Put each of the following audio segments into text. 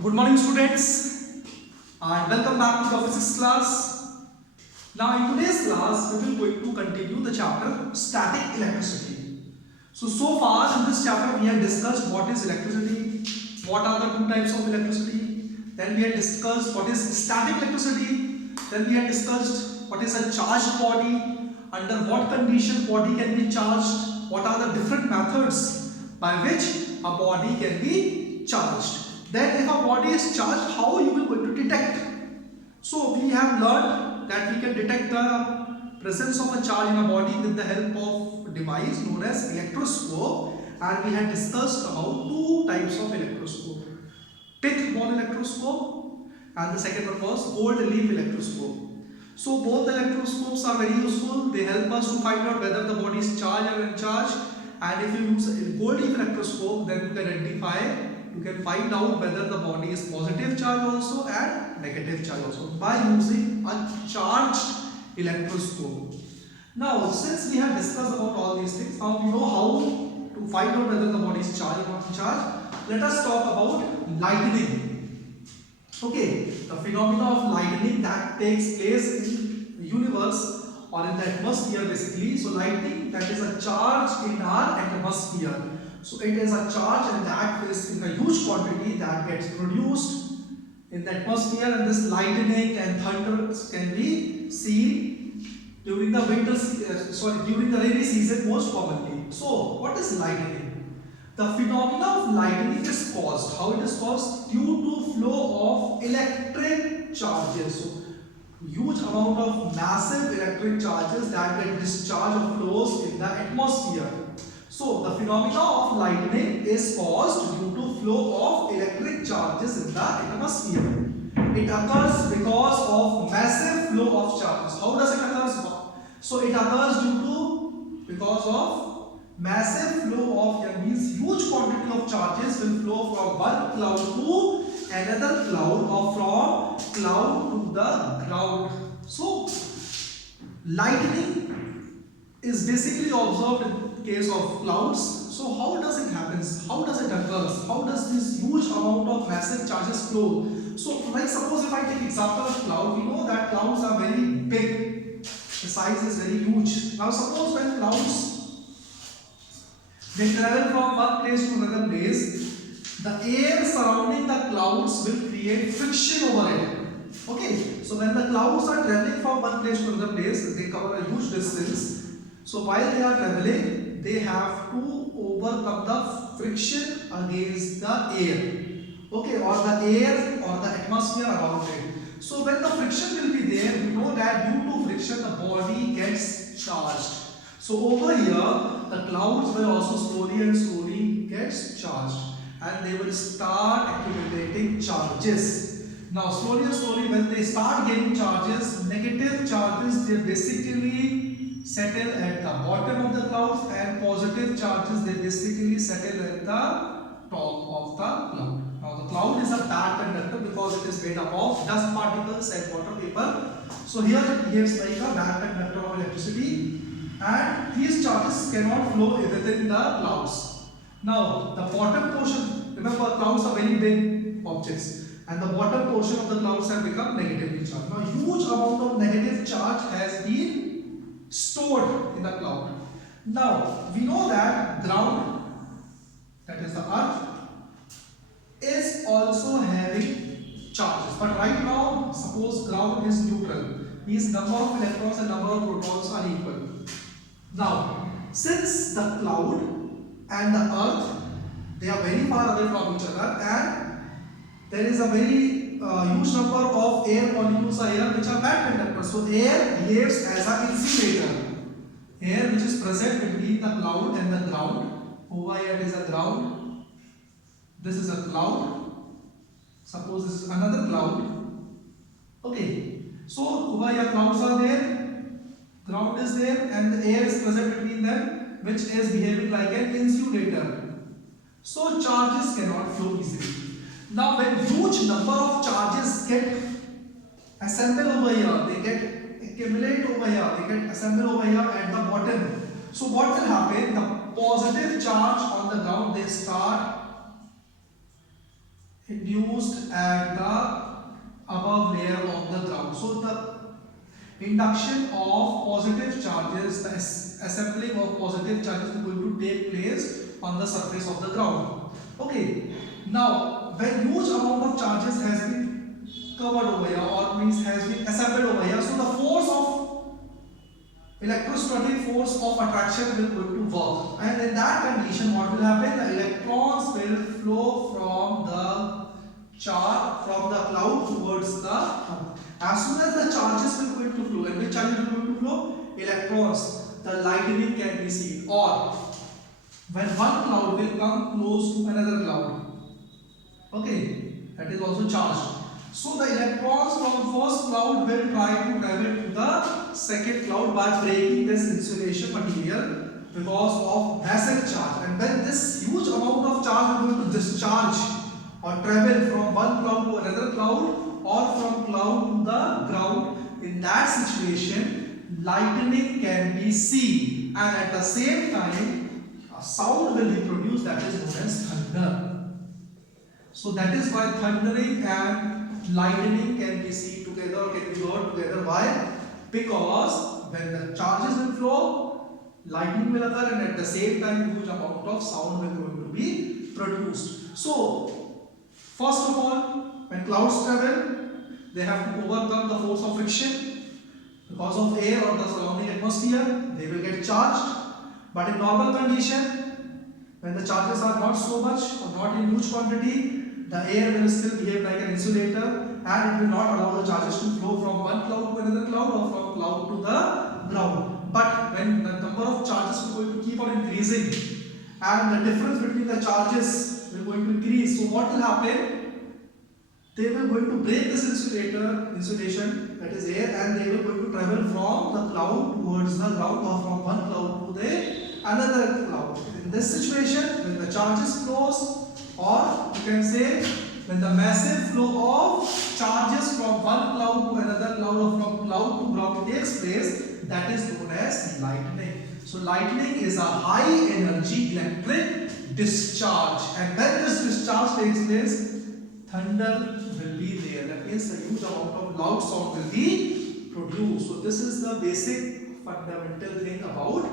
Good morning, students, and welcome back to the physics class. Now, in today's class, we will going to continue the chapter static electricity. So far in this chapter, we have discussed what is electricity, what are the two types of electricity. Then we have discussed what is static electricity. Then we have discussed what is a charged body, under what condition body can be charged, what are the different methods by which a body can be charged. Then if a body is charged, how you will going to detect? So we have learned that we can detect the presence of a charge in a body with the help of a device known as electroscope, and we had discussed about two types of electroscope. Pith ball electroscope and the second one was gold leaf electroscope. So both the electroscopes are very useful. They help us to find out whether the body is charged or uncharged. And if you use a gold leaf electroscope, then you can identify, you can find out whether the body is positive charge also and negative charge also by using a charged electroscope. Now, since we have discussed about all these things, now we know how to find out whether the body is charged or not charged. Let us talk about lightning. Okay, the phenomena of lightning that takes place in the universe or in the atmosphere basically. So lightning, that is a charge in our atmosphere. So it is a charge and that is in a huge quantity that gets produced in the atmosphere, and this lightning and thunder can be seen during the during the rainy season most commonly. So what is lightning? The phenomena of lightning is caused. How it is caused? Due to flow of electric charges. So huge amount of massive electric charges that get discharged or flows in the atmosphere. So the phenomena of lightning is caused due to flow of electric charges in the atmosphere. It occurs because of massive flow of charges. How does it occur? So it occurs because of massive flow of, that means huge quantity of charges will flow from one cloud to another cloud or from cloud to the ground. So lightning is basically observed in case of clouds. So how does it happen? How does it occur? How does this huge amount of massive charges flow? So like suppose if I take example of cloud, we know that clouds are very big. The size is very huge. Now suppose when clouds they travel from one place to another place, the air surrounding the clouds will create friction over it. Okay, so when the clouds are traveling from one place to another place, they cover a huge distance. So while they are traveling, they have to overcome the friction against the air. Okay, or the air or the atmosphere around it. So when the friction will be there, we know that due to friction the body gets charged. So over here, the clouds will also slowly and slowly gets charged, and they will start accumulating charges. Now slowly and slowly when they start getting charges, negative charges, they basically settle at the bottom of the clouds, and positive charges they basically settle at the top of the cloud. Now the cloud is a bad conductor because it is made up of dust particles and water vapor. So here it behaves like a bad conductor of electricity, and these charges cannot flow within the clouds. Now the bottom portion, remember clouds are very big objects, and the bottom portion of the clouds have become negatively charged. Now huge amount of negative charge has been stored in the cloud. Now we know that ground, that is the earth, is also having charges, but right now suppose ground is neutral, means number of electrons and number of protons are equal. Now since the cloud and the earth, they are very far away from each other, and there is a very huge number of air molecules are here which are bad conductors. So air behaves as an insulator. Air which is present between the cloud and the ground. Over here it is a ground. This is a cloud. Suppose this is another cloud. Okay. So over here clouds are there, ground is there, and the air is present between them, which is behaving like an insulator. So charges cannot flow easily. Now when huge number of charges get assembled over here, they get accumulate over here, they get assembled over here at the bottom. So what will happen? The positive charge on the ground, they start induced at the above layer of the ground. So the induction of positive charges, the assembling of positive charges is going to take place on the surface of the ground. Okay. Now, when huge amount of charges has been covered over here, or means has been assembled over here, so the force of electrostatic force of attraction will going to work, and in that condition what will happen, the electrons will flow from the cloud towards the earth. As soon as the charges will going to flow, and which charges will going to flow? Electrons. The lightning can be seen, or when one cloud will come close to another cloud, okay, that is also charged. So the electrons from first cloud will try to travel to the second cloud by breaking this insulation material because of massive charge. And when this huge amount of charge is going to discharge or travel from one cloud to another cloud or from cloud to the ground, in that situation lightning can be seen, and at the same time a sound will be produced that is known as thunder. So that is why thundering and lightning can be seen together or can be heard together. Why? Because when the charges will flow, lightning will occur, and at the same time huge amount of sound will going to be produced. So first of all, when clouds travel, they have to overcome the force of friction because of air or the surrounding atmosphere. They will get charged, but in normal condition, when the charges are not so much or not in huge quantity, the air will still behave like an insulator, and it will not allow the charges to flow from one cloud to another cloud or from cloud to the ground. But when the number of charges is going to keep on increasing and the difference between the charges will going to increase, so what will happen? They will going to break this insulation, that is air, and they will going to travel from the cloud towards the ground or from one cloud to the another cloud. In this situation, when the charges flows, or you can say when the massive flow of charges from one cloud to another cloud or from cloud to ground takes place, that is known as lightning. So lightning is a high energy electric discharge, and when this discharge takes place, thunder will be there. That means a huge amount of loud sound will be produced. So this is the basic fundamental thing about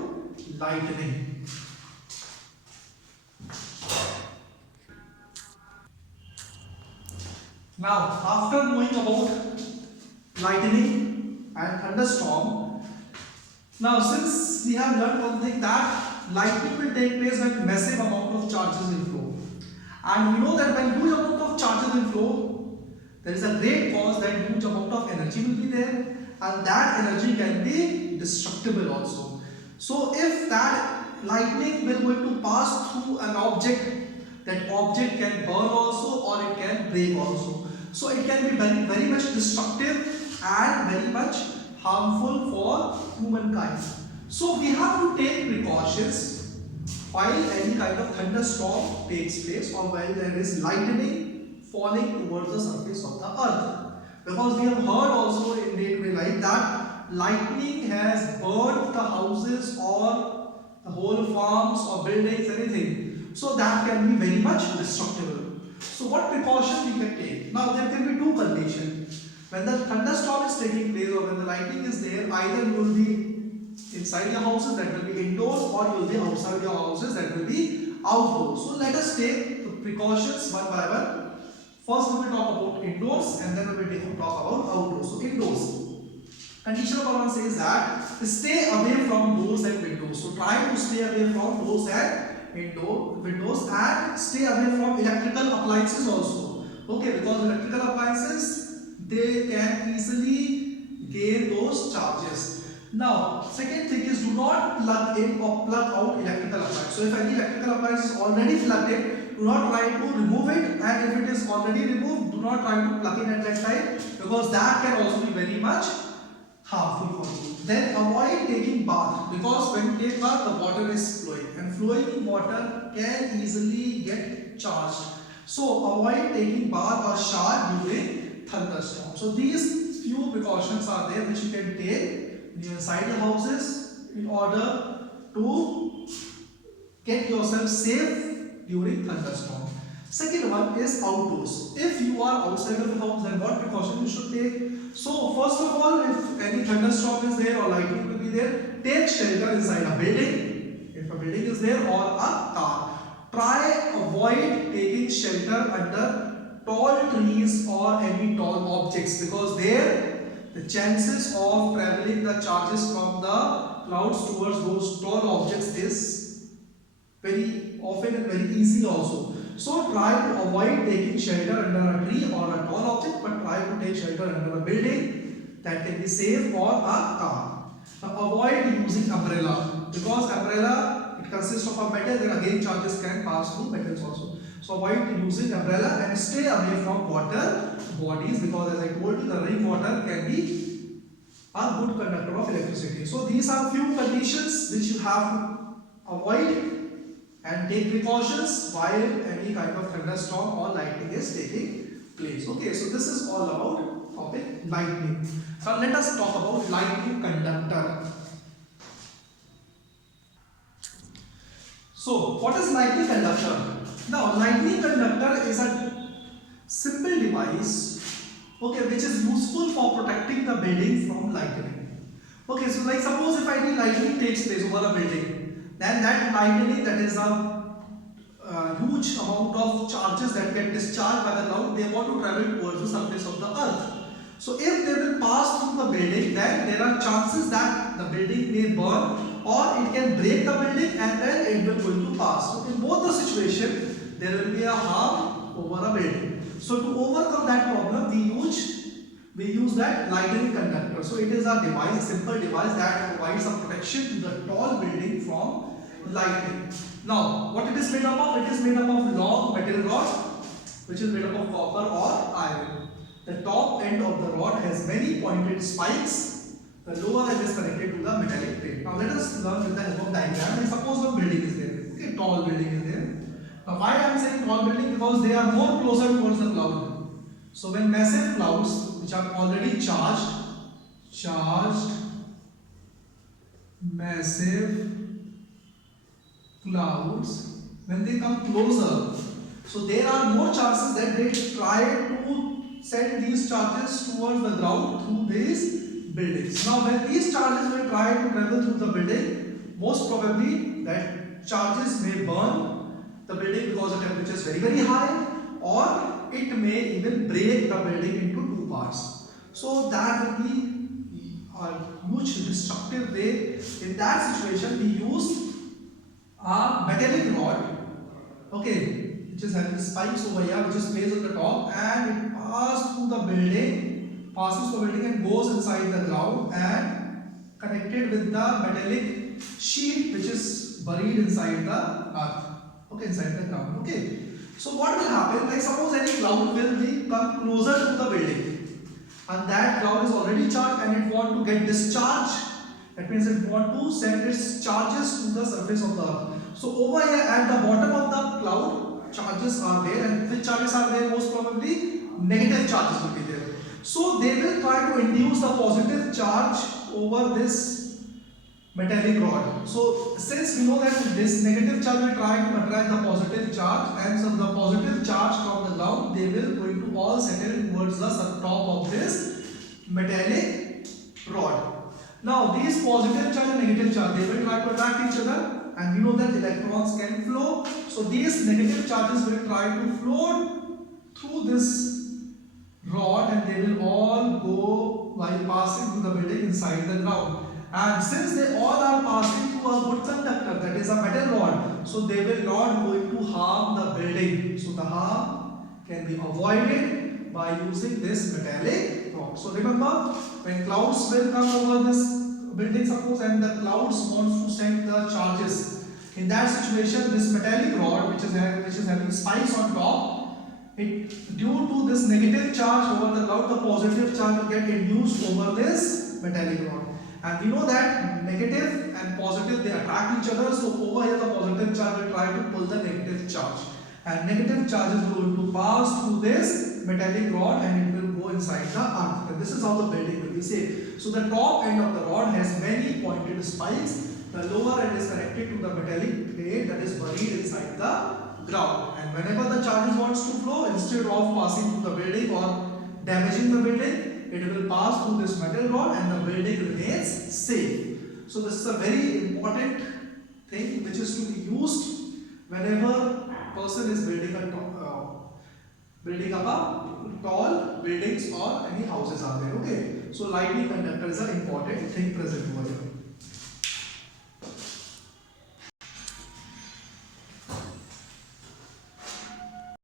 lightning. Now, after knowing about lightning and thunderstorm, now since we have learned one thing, that lightning will take place when massive amount of charges will flow, and we know that when huge amount of charges will flow, there is a great cause that huge amount of energy will be there, and that energy can be destructible also. So if that lightning will going to pass through an object, that object can burn also or it can break also. So it can be very much destructive and very much harmful for humankind. So we have to take precautions while any kind of thunderstorm takes place or while there is lightning falling towards the surface of the earth. Because we have heard also in day-to-day life that lightning has burned the houses or the whole farms or buildings, anything. So that can be very much destructible. So what precaution we can take? Now there can be two conditions. When the thunderstorm is taking place or when the lightning is there, either you will be inside your houses, that will be indoors, or you will be outside your houses, that will be outdoors. So let us take the precautions one by one. First we will talk about indoors and then we will talk about outdoors. So indoors. Condition number one says that stay away from doors and windows. So try to stay away from doors and windows, and stay away from electrical appliances also. Okay, because electrical appliances, they can easily gain those charges. Now, second thing is do not plug in or plug out electrical appliance. So if any electrical appliance is already plugged in, do not try to remove it, and if it is already removed, do not try to plug in at that time, because that can also be very much harmful for you. Then avoid taking bath, because when you take bath, the water is flowing, and flowing water can easily get charged. So avoid taking bath or shower during thunderstorm. So these few precautions are there which you can take inside the houses in order to get yourself safe during thunderstorm. Second one is outdoors. If you are outside of the house, then what precaution you should take? So first of all, if any thunderstorm is there or lightning will be there, take shelter inside a building. If a building is there or a car. Try avoid taking shelter under tall trees or any tall objects, because there the chances of traveling the charges from the clouds towards those tall objects is very often and very easy also. So try to avoid taking shelter under a tree or a tall object, but try to take shelter under a building that can be safe, or a car. Now avoid using umbrella, because umbrella, it consists of a metal, then again charges can pass through metals also. So avoid using umbrella and stay away from water bodies, because as I told you, the rainwater can be a good conductor of electricity. So these are few conditions which you have to avoid and take precautions while any kind of thunderstorm or lightning is taking place. Okay, so this is all about topic lightning. Now let us talk about lightning conductor. So what is lightning conductor? Now lightning conductor is a simple device, okay, which is useful for protecting the building from lightning. Okay, so like suppose if any lightning takes place over a building, then that lightning, that is a huge amount of charges that get discharged by the cloud, they want to travel towards the surface of the earth. So if they will pass through the building, then there are chances that the building may burn, or it can break the building and then it will going to pass. So in both the situation, there will be a harm over a building. So to overcome that problem, we use that lightning conductor. So it is a device, a simple device that provides some protection to the tall building from lightning. Now, what it is made up of? It is made up of long metal rod, which is made up of copper or iron. The top end of the rod has many pointed spikes. The lower end is connected to the metallic plate. Now let us learn with the help of diagram. And suppose one building is there. Okay, tall building is there. Now why I am saying tall building? Because they are more closer towards the cloud. So when massive clouds, which are already charged massive clouds, when they come closer, so there are more chances that they try to send these charges towards the ground through these buildings. Now when these charges will try to travel through the building, most probably that charges may burn the building because the temperature is very high, or it may even break the building into two parts. So that will be a huge destructive way. In that situation, we use a metallic rod, okay, which is having spikes over here, which is placed on the top, and it passes through the building and goes inside the ground and connected with the metallic sheet which is buried inside the earth, okay, inside the ground. Okay, so what will happen? Like suppose any cloud will come closer to the building, and that cloud is already charged and it want to get discharged. That means it want to send its charges to the surface of the earth. So over here at the bottom of the cloud, charges are there, and which charges are there? Most probably negative charges will be there. So they will try to induce the positive charge over this metallic rod. So since we know that this negative charge will try to attract the positive charge, and so the positive charge from the ground, they will going to all settle towards the top of this metallic rod. Now these positive charge and negative charge, they will try to attract each other, and we know that electrons can flow. So these negative charges will try to flow through this rod, and they will all go while passing through the building inside the ground. And since they all are passing through a good conductor, that is a metal rod, so they will not going to harm the building. So the harm can be avoided by using this metallic rod. So remember, when clouds will come over this building, suppose, and the clouds wants to send the charges, in that situation this metallic rod which is having spikes on top, due to this negative charge over the cloud, the positive charge will get induced over this metallic rod. And we know that negative and positive, they attract each other. So over here the positive charge will try to pull the negative charge, and negative charges will going to pass through this metallic rod and it will go inside the earth. And this is how the building will be safe. So the top end of the rod has many pointed spikes. The lower end is connected to the metallic plate that is buried inside the ground, and whenever the charges wants to flow, instead of passing through the building or damaging the building, it will pass through this metal rod and the building remains safe. So this is a very important thing which is to be used whenever person is building building up a tall buildings or any houses are there. Okay, so lightning conductor is an important thing present over here.